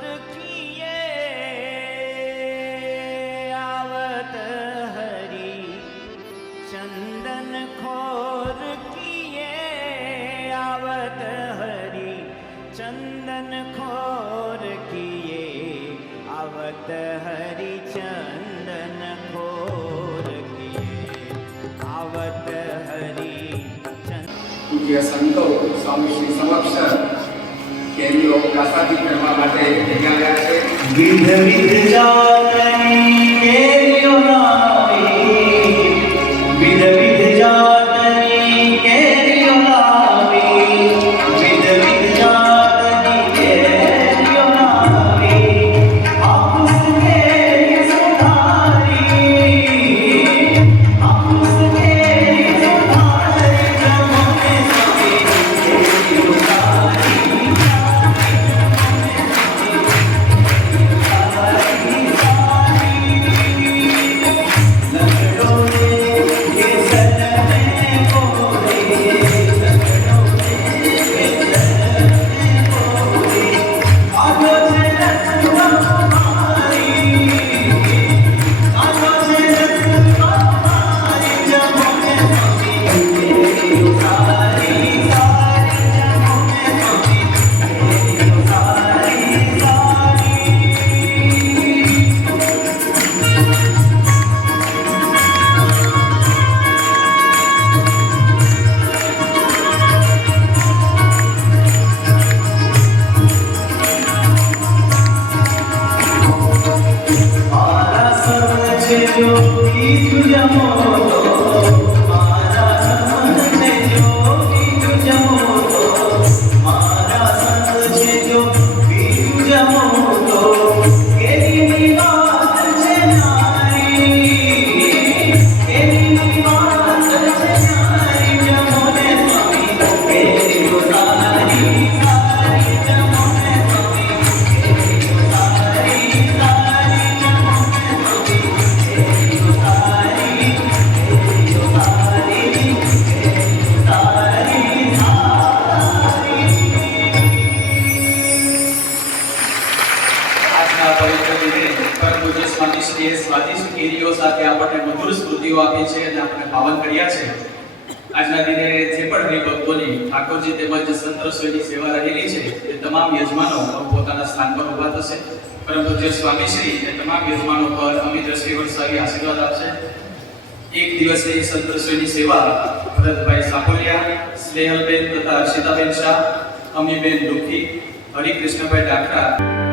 ખોર आवत हरि હરી ચંદન ખોર કિએ આવત હરી ચંદન ખોર કિએ આવત હરી ચંદન ખોર કિએ આવત હરી ચંદન પૂજ્ય સંતો સ્વામી શ્રી સમક્ષ કેરીઓ પ્રસાદી કરવા માટે તૈયાર છે વિધ વિધ જાતની Yo the amor. એક દિવસે સંત રસોઈની સેવા ભરતભાઈ સાકોલિયા સ્નેહલબેન તથા હર્ષિતાબેન શાહ અમીબેન દુખી હરિકૃષ્ણભાઈ ડાકરા